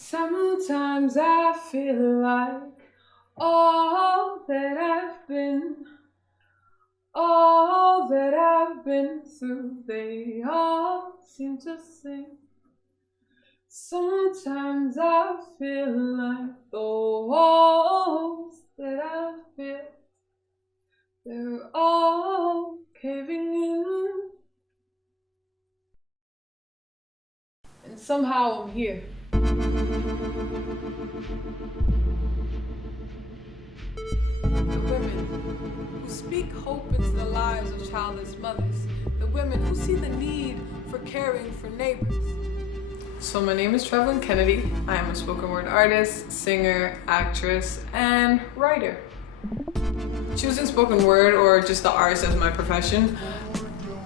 Sometimes I feel like all that I've been through, they all seem to sing. Sometimes I feel like the walls that I've built, they're all caving in. And somehow I'm here. The women who speak hope into the lives of childless mothers. The women who see the need for caring for neighbors. So my name is Trevlyn Kennedy. I am a spoken word artist, singer, actress, and writer. Choosing spoken word or just the arts as my profession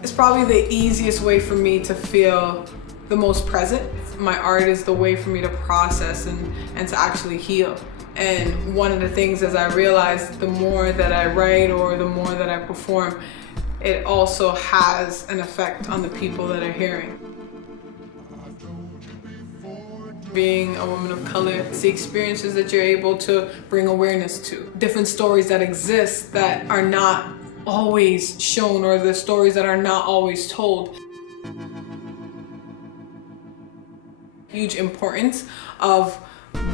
is probably the easiest way for me to feel the most present. My art is the way for me to process and to actually heal. And one of the things, as I realized, the more that I write or the more that I perform, it also has an effect on the people that are hearing. Being a woman of color, it's the experiences that you're able to bring awareness to. Different stories that exist that are not always shown, or the stories that are not always told. Huge importance of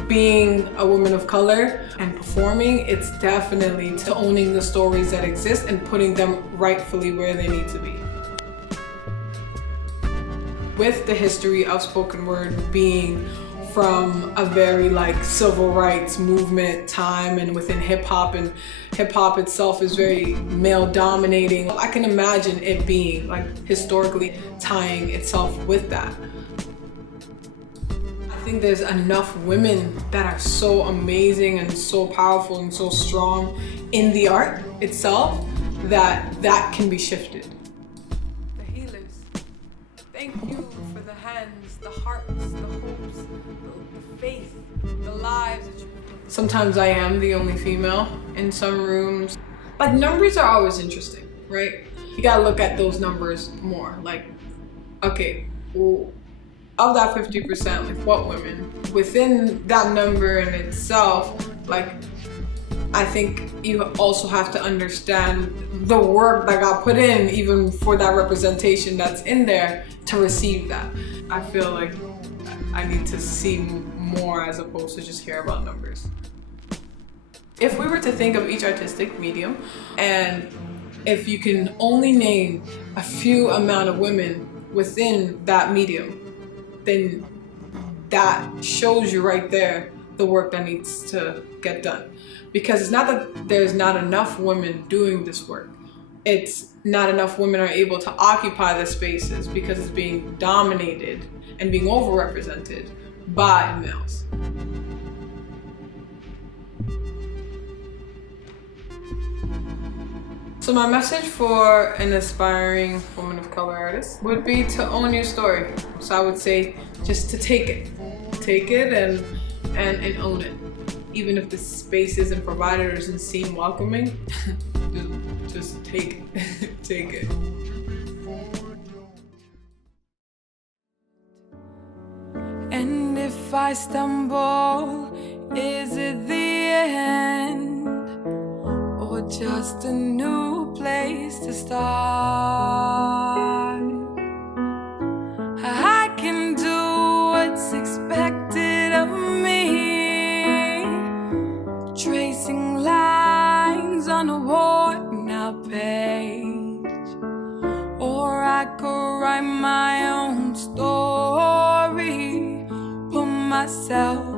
being a woman of color and performing, it's definitely to owning the stories that exist and putting them rightfully where they need to be. With the history of spoken word being from a very civil rights movement time, and within hip hop, and hip hop itself is very male dominating, I can imagine it being historically tying itself with that. I think there's enough women that are so amazing and so powerful and so strong in the art itself that can be shifted. The healers, thank you for the hands, the hearts, the hopes, the faith, the lives that you... Sometimes I am the only female in some rooms. Numbers are always interesting, right? You gotta look at those numbers more. Okay, well, of that 50%, what women? Within that number in itself, I think you also have to understand the work that got put in, even for that representation that's in there, to receive that. I feel like I need to see more as opposed to just hear about numbers. If we were to think of each artistic medium, and if you can only name a few amount of women within that medium, then that shows you right there the work that needs to get done. Because it's not that there's not enough women doing this work. It's not enough women are able to occupy the spaces because it's being dominated and being overrepresented by males. So my message for an aspiring woman of color artist would be to own your story. So I would say just to take it and own it. Even if the spaces and provider doesn't seem welcoming, just take it, take it. And if I stumble, is it the end? Or just a new place to start? I can do what's expected of me, tracing lines on a worn out page. Or I could write my own story, put myself